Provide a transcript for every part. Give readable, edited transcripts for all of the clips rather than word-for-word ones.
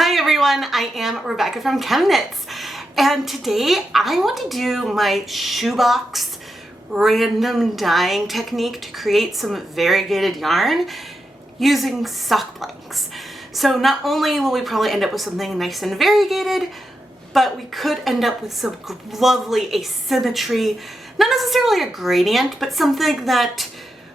Hi everyone, I am Rebecca from ChemKnits, and today I want to do my shoebox random dyeing technique to create some variegated yarn using sock blanks. So not only will we probably end up with something nice and variegated, but we could end up with some lovely asymmetry, not necessarily a gradient, but something that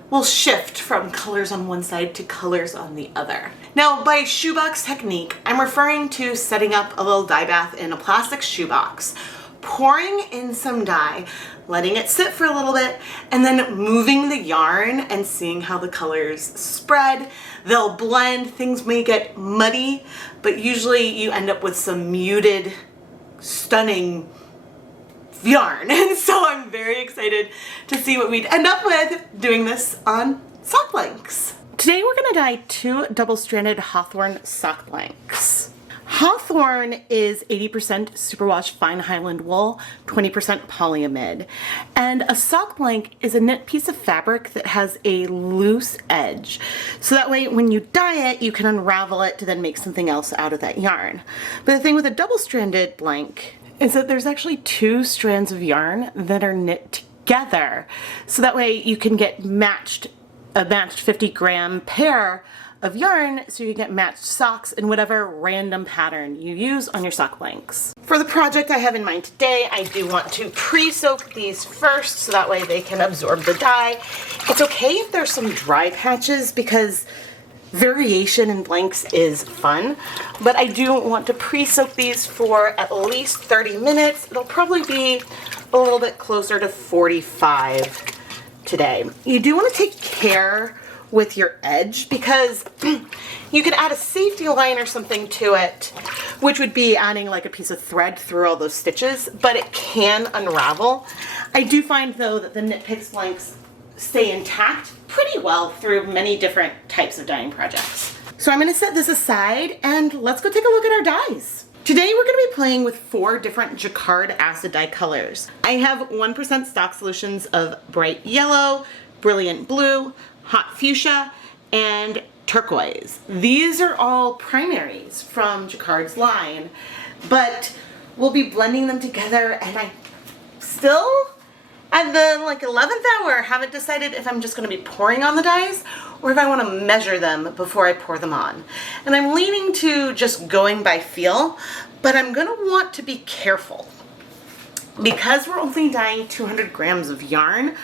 will shift from colors on one side to colors on the other. Now, by shoebox technique, I'm referring to setting up a little dye bath in a plastic shoebox, pouring in some dye, letting it sit for a little bit, and then moving the yarn and seeing how the colors spread. They'll blend, things may get muddy, but usually you end up with some muted, stunning yarn. And so I'm very excited to see what we'd end up with doing this on sock blanks. Today we're going to dye 2 double-stranded Hawthorn sock blanks. Hawthorn is 80% superwash fine Highland wool, 20% polyamide. And a sock blank is a knit piece of fabric that has a loose edge. So that way when you dye it, you can unravel it to then make something else out of that yarn. But the thing with a double-stranded blank is that there's actually 2 strands of yarn that are knit together. So that way you can get a matched 50-gram pair of yarn, so you can get matched socks in whatever random pattern you use on your sock blanks. For the project I have in mind today, I do want to pre-soak these first so that way they can absorb the dye. It's okay if there's some dry patches because variation in blanks is fun, but I do want to pre-soak these for at least 30 minutes. It'll probably be a little bit closer to 45 today. You do want to take care with your edge because you could add a safety line or something to it, which would be adding like a piece of thread through all those stitches, but it can unravel. I do find though that the Knit Picks blanks stay intact pretty well through many different types of dyeing projects. So I'm going to set this aside and let's go take a look at our dyes. Today we're going to be playing with 4 different Jacquard Acid dye colors. I have 1% stock solutions of bright yellow, brilliant blue, hot fuchsia, and turquoise. These are all primaries from Jacquard's line, but we'll be blending them together, and I still, at the 11th hour, haven't decided if I'm just going to be pouring on the dyes or if I want to measure them before I pour them on. And I'm leaning to just going by feel, but I'm going to want to be careful. Because we're only dyeing 200 grams of yarn,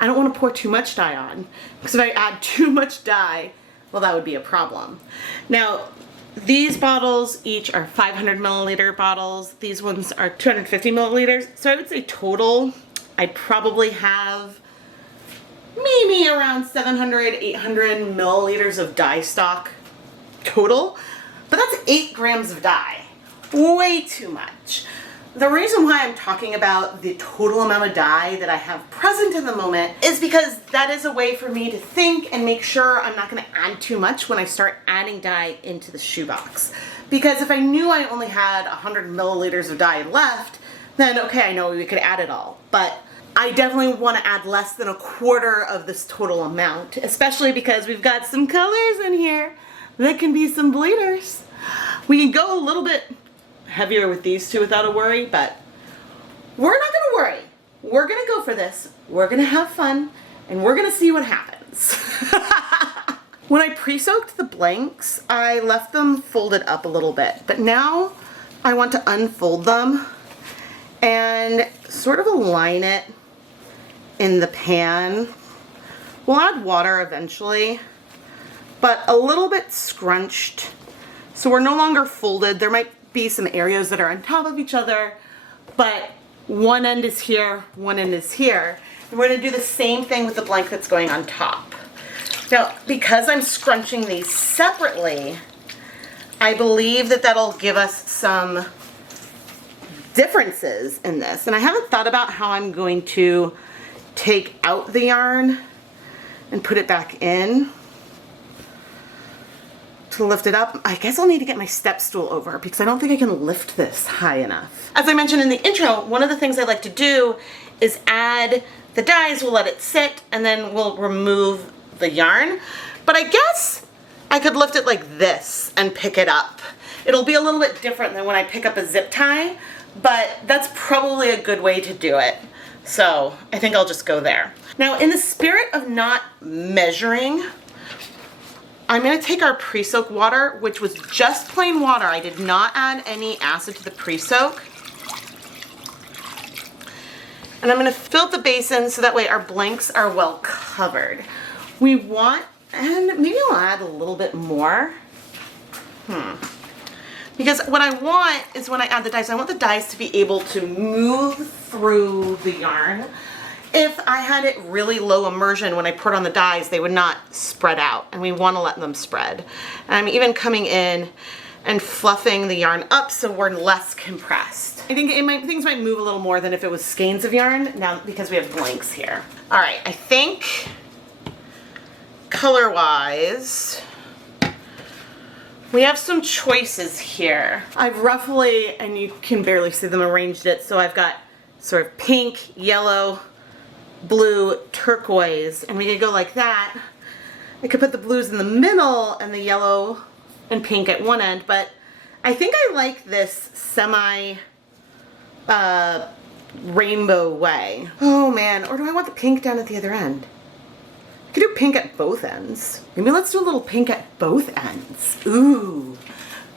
I don't want to pour too much dye on, because if I add too much dye, well, that would be a problem. Now, these bottles each are 500 milliliter bottles. These ones are 250 milliliters. So I would say total, I'd probably have maybe around 700, 800 milliliters of dye stock total, but that's 8 grams of dye. Way too much. The reason why I'm talking about the total amount of dye that I have present in the moment is because that is a way for me to think and make sure I'm not going to add too much when I start adding dye into the shoebox. Because if I knew I only had 100 milliliters of dye left, then okay, I know we could add it all. But I definitely want to add less than 1/4 of this total amount, especially because we've got some colors in here that can be some bleeders. We can go a little bit heavier with these 2 without a worry, but we're not going to worry. We're going to go for this. We're going to have fun, and we're going to see what happens. When I pre-soaked the blanks, I left them folded up a little bit, but now I want to unfold them and sort of align it in the pan. We'll add water eventually, but a little bit scrunched, so we're no longer folded. There might be some areas that are on top of each other, but one end is here, one end is here. And we're going to do the same thing with the blank that's going on top. Now, because I'm scrunching these separately, I believe that that'll give us some differences in this. And I haven't thought about how I'm going to take out the yarn and put it back in to lift it up. I guess I'll need to get my step stool over because I don't think I can lift this high enough. As I mentioned in the intro, one of the things I like to do is add the dyes, we'll let it sit, and then we'll remove the yarn. But I guess I could lift it like this and pick it up It'll be a little bit different than when I pick up a zip tie, but that's probably a good way to do it. So I think I'll just go there. Now, in the spirit of not measuring, I'm gonna take our pre-soak water, which was just plain water. I did not add any acid to the pre-soak. And I'm gonna fill the basin so that way our blanks are well covered. We want, and maybe I'll add a little bit more. Because what I want is when I add the dyes, I want the dyes to be able to move through the yarn. If I had it really low immersion when I poured on the dyes, they would not spread out, and we want to let them spread. And I'm even coming in and fluffing the yarn up so we're less compressed. I think things might move a little more than if it was skeins of yarn now because we have blanks here. All right, I think color-wise, we have some choices here. I've roughly, and you can barely see them, arranged it. So I've got sort of pink, yellow, blue, turquoise, and we could go like that. I could put the blues in the middle and the yellow and pink at one end, but I think I like this semi rainbow way. Oh man, or do I want the pink down at the other end? I could do pink at both ends. Maybe let's do a little pink at both ends. Ooh.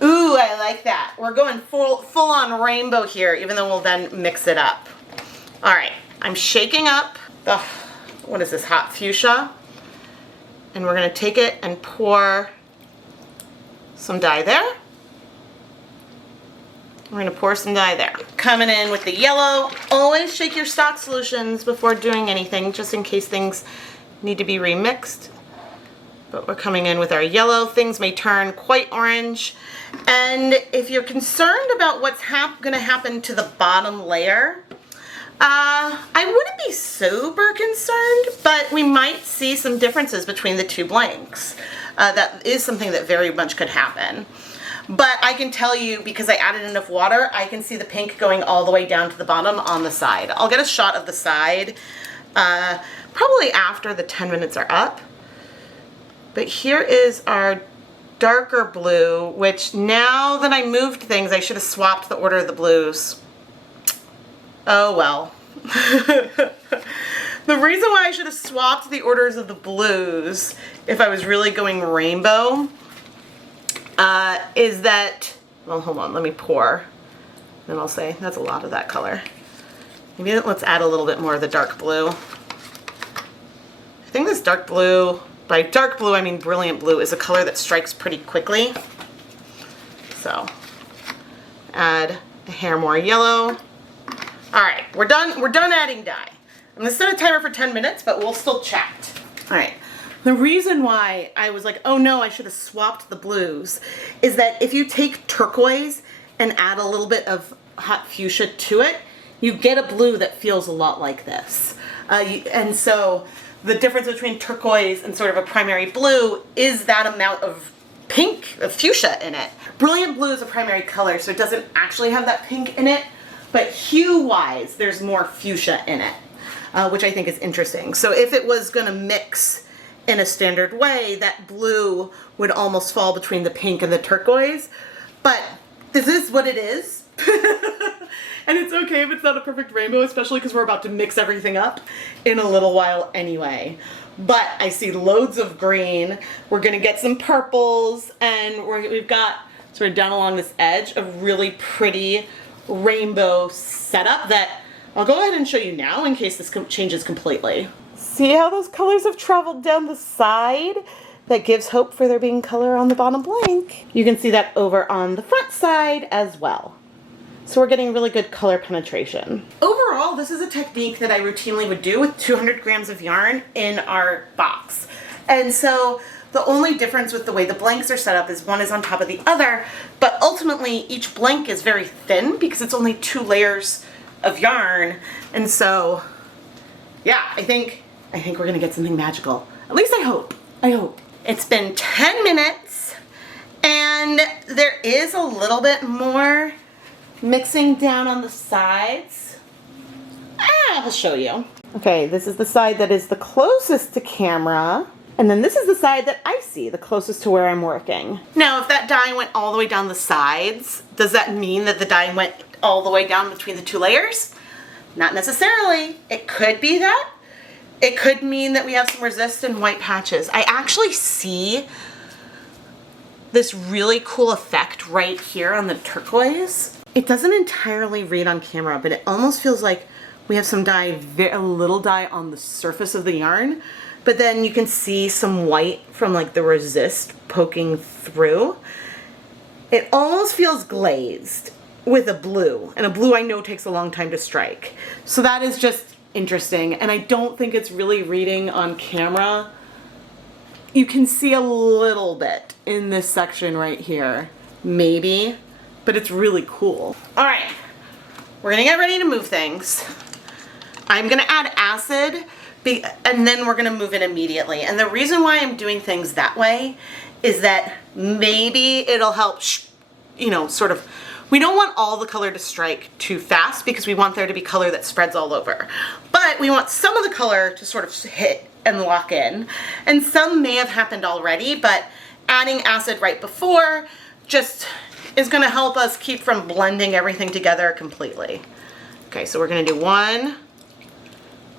Ooh, I like that. We're going full on rainbow here, even though we'll then mix it up. All right, I'm shaking up the, what is this, hot fuchsia? And we're gonna take it and pour some dye there. We're gonna pour some dye there. Coming in with the yellow. Always shake your stock solutions before doing anything, just in case things need to be remixed. But we're coming in with our yellow. Things may turn quite orange. And if you're concerned about what's gonna happen to the bottom layer, I wouldn't be super concerned, but we might see some differences between the two blanks. That is something that very much could happen. But I can tell you, because I added enough water, I can see the pink going all the way down to the bottom on the side. I'll get a shot of the side probably after the 10 minutes are up. But here is our darker blue, which now that I moved things, I should have swapped the order of the blues. Oh well. The reason why I should have swapped the orders of the blues if I was really going rainbow is that, well, hold on, let me pour. Then I'll say, that's a lot of that color. Maybe let's add a little bit more of the dark blue. I think this dark blue, by dark blue I mean brilliant blue, is a color that strikes pretty quickly. So, add a hair more yellow. All right, we're done adding dye. I'm gonna set a timer for 10 minutes, but we'll still chat. All right, the reason why I was like, oh no, I should have swapped the blues, is that if you take turquoise and add a little bit of hot fuchsia to it, you get a blue that feels a lot like this. And so the difference between turquoise and sort of a primary blue is that amount of pink, of fuchsia in it. Brilliant blue is a primary color, so it doesn't actually have that pink in it, but hue-wise, there's more fuchsia in it, which I think is interesting. So if it was gonna mix in a standard way, that blue would almost fall between the pink and the turquoise, but this is what it is. And it's okay if it's not a perfect rainbow, especially because we're about to mix everything up in a little while anyway. But I see loads of green. We're gonna get some purples, and we've got sort of down along this edge a really pretty rainbow setup that I'll go ahead and show you now in case this changes completely. See how those colors have traveled down the side? That gives hope for there being color on the bottom blank. You can see that over on the front side as well. So we're getting really good color penetration. Overall, this is a technique that I routinely would do with 200 grams of yarn in our box. And so the only difference with the way the blanks are set up is one is on top of the other, but ultimately each blank is very thin because it's only 2 layers of yarn. And so, yeah, I think we're gonna get something magical. At least I hope. It's been 10 minutes and there is a little bit more mixing down on the sides. I'll show you. Okay, this is the side that is the closest to camera. And then this is the side that I see, the closest to where I'm working. Now, if that dye went all the way down the sides, does that mean that the dye went all the way down between the two layers? Not necessarily. It could be that. It could mean that we have some resist and white patches. I actually see this really cool effect right here on the turquoise. It doesn't entirely read on camera, but it almost feels like we have some dye, a little dye on the surface of the yarn, but then you can see some white from like the resist poking through. It almost feels glazed with a blue, and a blue I know takes a long time to strike. So that is just interesting, and I don't think it's really reading on camera. You can see a little bit in this section right here, maybe, but it's really cool. All right, we're gonna get ready to move things. I'm gonna add acid, and then we're gonna move it immediately. And the reason why I'm doing things that way is that maybe it'll help, you know, sort of, we don't want all the color to strike too fast because we want there to be color that spreads all over. But we want some of the color to sort of hit and lock in. And some may have happened already, but adding acid right before just is gonna help us keep from blending everything together completely. Okay, so we're gonna do 1,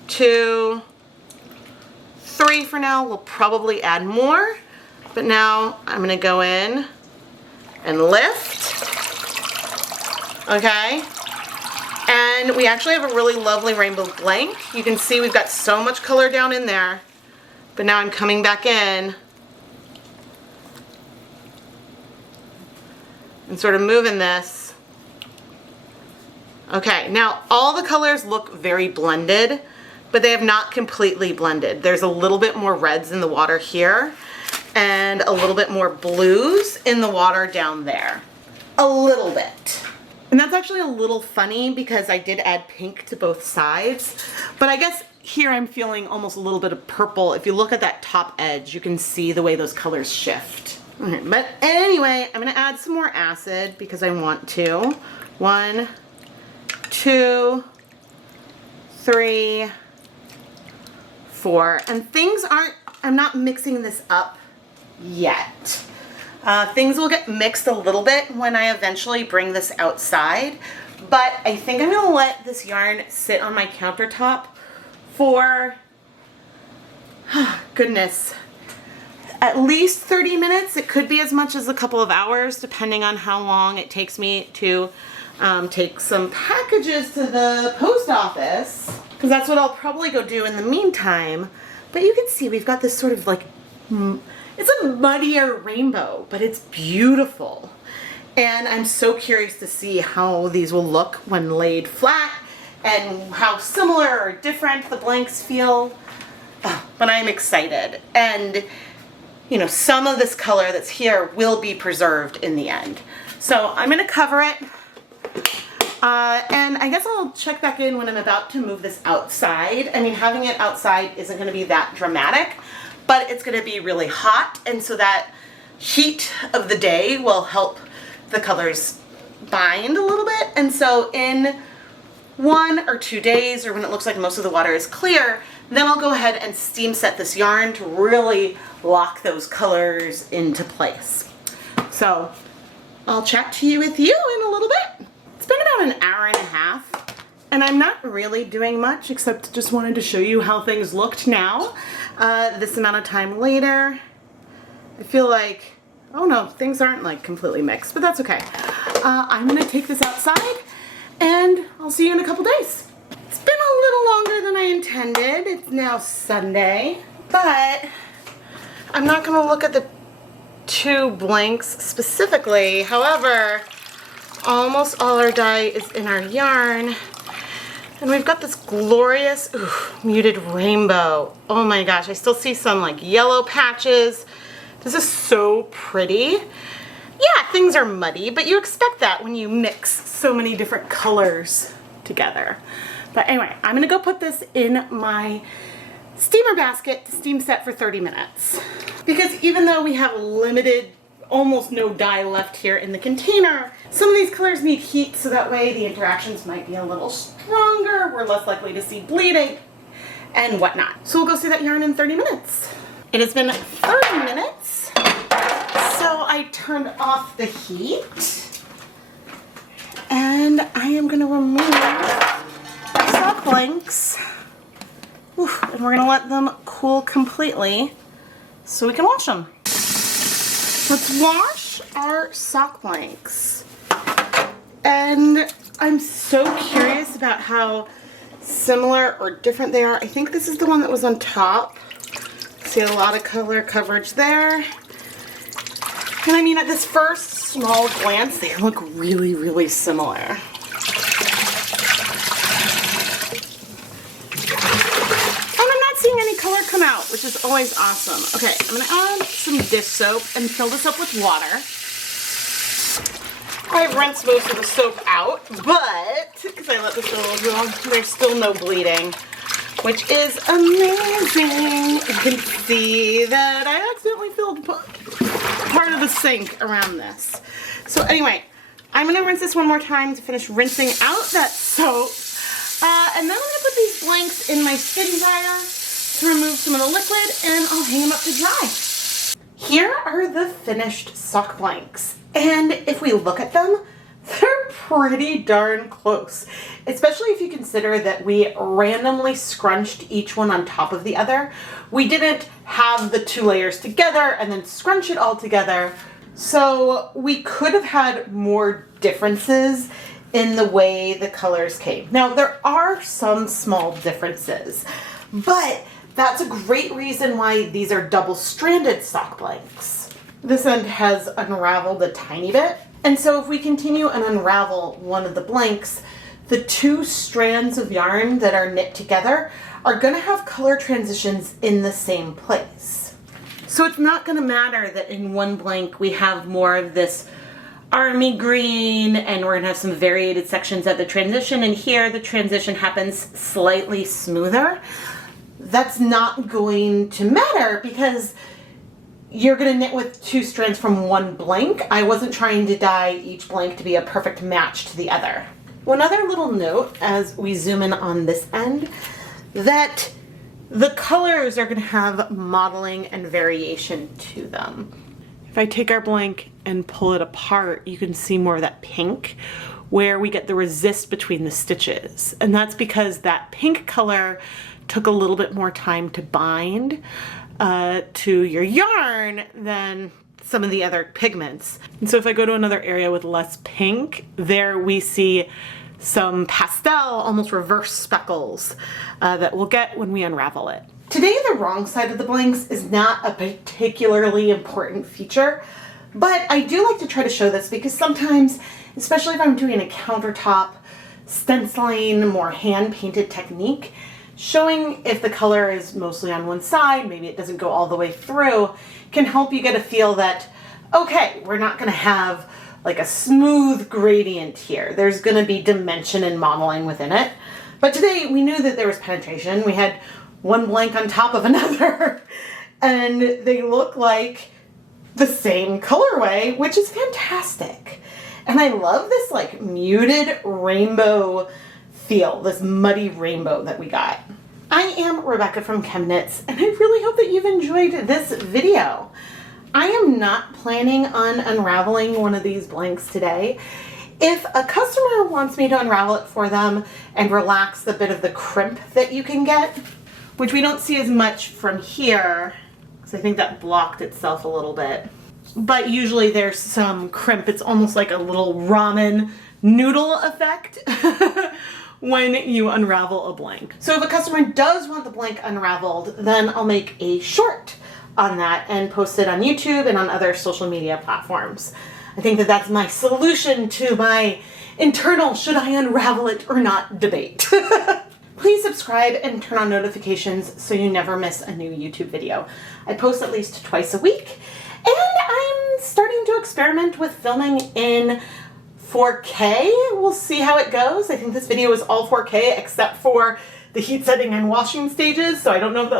2, 3 for now. We'll probably add more, but now I'm gonna go in and lift. Okay, and we actually have a really lovely rainbow blank. You can see we've got so much color down in there, but now I'm coming back in and sort of moving this. Okay, now all the colors look very blended, but they have not completely blended. There's a little bit more reds in the water here and a little bit more blues in the water down there. A little bit. And that's actually a little funny because I did add pink to both sides, but I guess here I'm feeling almost a little bit of purple. If you look at that top edge, you can see the way those colors shift. Okay, but anyway, I'm gonna add some more acid because I want to. 1, 2, 3, 4, and things aren't, I'm not mixing this up yet. Things will get mixed a little bit when I eventually bring this outside, but I think I'm gonna let this yarn sit on my countertop for, goodness, at least 30 minutes. It could be as much as a couple of hours, depending on how long it takes me to take some packages to the post office, because that's what I'll probably go do in the meantime. But you can see we've got this sort of like, it's a muddier rainbow, but it's beautiful. And I'm so curious to see how these will look when laid flat and how similar or different the blanks feel. But I'm excited. And you know, some of this color that's here will be preserved in the end. So I'm gonna cover it. And I guess I'll check back in when I'm about to move this outside. I mean, having it outside isn't gonna be that dramatic, but it's gonna be really hot, and so that heat of the day will help the colors bind a little bit. And so in 1 or 2 days, or when it looks like most of the water is clear, then I'll go ahead and steam set this yarn to really lock those colors into place. So I'll chat to you with you in a little bit. It's been about an hour and a half, and I'm not really doing much except just wanted to show you how things looked now. This amount of time later, I feel like, oh no, things aren't like completely mixed, but that's okay. I'm gonna take this outside and I'll see you in a couple days. It's been a little longer than I intended. It's now Sunday, but I'm not gonna look at the 2 blanks specifically. However, almost all our dye is in our yarn, and we've got this glorious muted rainbow. Oh my gosh, I still see some like yellow patches. This is so pretty. Yeah, things are muddy, but you expect that when you mix so many different colors together. But anyway, I'm gonna go put this in my steamer basket to steam set for 30 minutes. Because even though we have limited, almost no dye left here in the container, some of these colors need heat, so that way the interactions might be a little stronger, we're less likely to see bleeding and whatnot. So we'll go see that yarn in 30 minutes. It has been 30 minutes, so I turned off the heat, and I am going to remove our sock blanks, and we're going to let them cool completely so we can wash them. Let's wash our sock blanks. And I'm so curious about how similar or different they are. I think this is the one that was on top. See a lot of color coverage there. And I mean, at this first small glance, they look really, really similar. And I'm not seeing any color come out, which is always awesome. Okay, I'm gonna add some dish soap and fill this up with water. I've rinsed most of the soap out, but, because I let this go, there's still no bleeding, which is amazing. You can see that I accidentally filled part of the sink around this. So anyway, I'm going to rinse this one more time to finish rinsing out that soap. And then I'm going to put these blanks in my spin dryer to remove some of the liquid, and I'll hang them up to dry. Here are the finished sock blanks. And if we look at them, they're pretty darn close, especially if you consider that we randomly scrunched each one on top of the other. We didn't have the two layers together and then scrunch it all together. So we could have had more differences in the way the colors came. Now, there are some small differences, but that's a great reason why these are double-stranded sock blanks. This end has unraveled a tiny bit. And so if we continue and unravel one of the blanks, the two strands of yarn that are knit together are going to have color transitions in the same place. So it's not going to matter that in one blank we have more of this army green and we're going to have some variated sections at the transition, and here the transition happens slightly smoother. That's not going to matter because you're going to knit with two strands from one blank. I wasn't trying to dye each blank to be a perfect match to the other. One other little note as we zoom in on this end, that the colors are going to have modeling and variation to them. If I take our blank and pull it apart, you can see more of that pink where we get the resist between the stitches. And that's because that pink color took a little bit more time to bind to your yarn than some of the other pigments. And so if I go to another area with less pink, there we see some pastel, almost reverse speckles that we'll get when we unravel it. Today, the wrong side of the blanks is not a particularly important feature, but I do like to try to show this because sometimes, especially if I'm doing a countertop stenciling, more hand-painted technique, showing if the color is mostly on one side, maybe it doesn't go all the way through, can help you get a feel that, okay, we're not going to have like a smooth gradient here. There's going to be dimension and modeling within it. But today we knew that there was penetration. We had one blank on top of another, and they look like the same colorway, which is fantastic. And I love this like muted rainbow feel, this muddy rainbow that we got. I am Rebecca from ChemKnits, and I really hope that you've enjoyed this video. I am not planning on unraveling one of these blanks today. If a customer wants me to unravel it for them and relax the bit of the crimp that you can get, which we don't see as much from here, because I think that blocked itself a little bit, but usually there's some crimp. It's almost like a little ramen noodle effect when you unravel a blank. So if a customer does want the blank unraveled, then I'll make a short on that and post it on YouTube and on other social media platforms. I think that that's my solution to my internal should I unravel it or not debate. Please subscribe and turn on notifications so you never miss a new YouTube video. I post at least twice a week, and I'm starting to experiment with filming in 4K. We'll see how it goes. I think this video is all 4K except for the heat setting and washing stages, so I don't know if that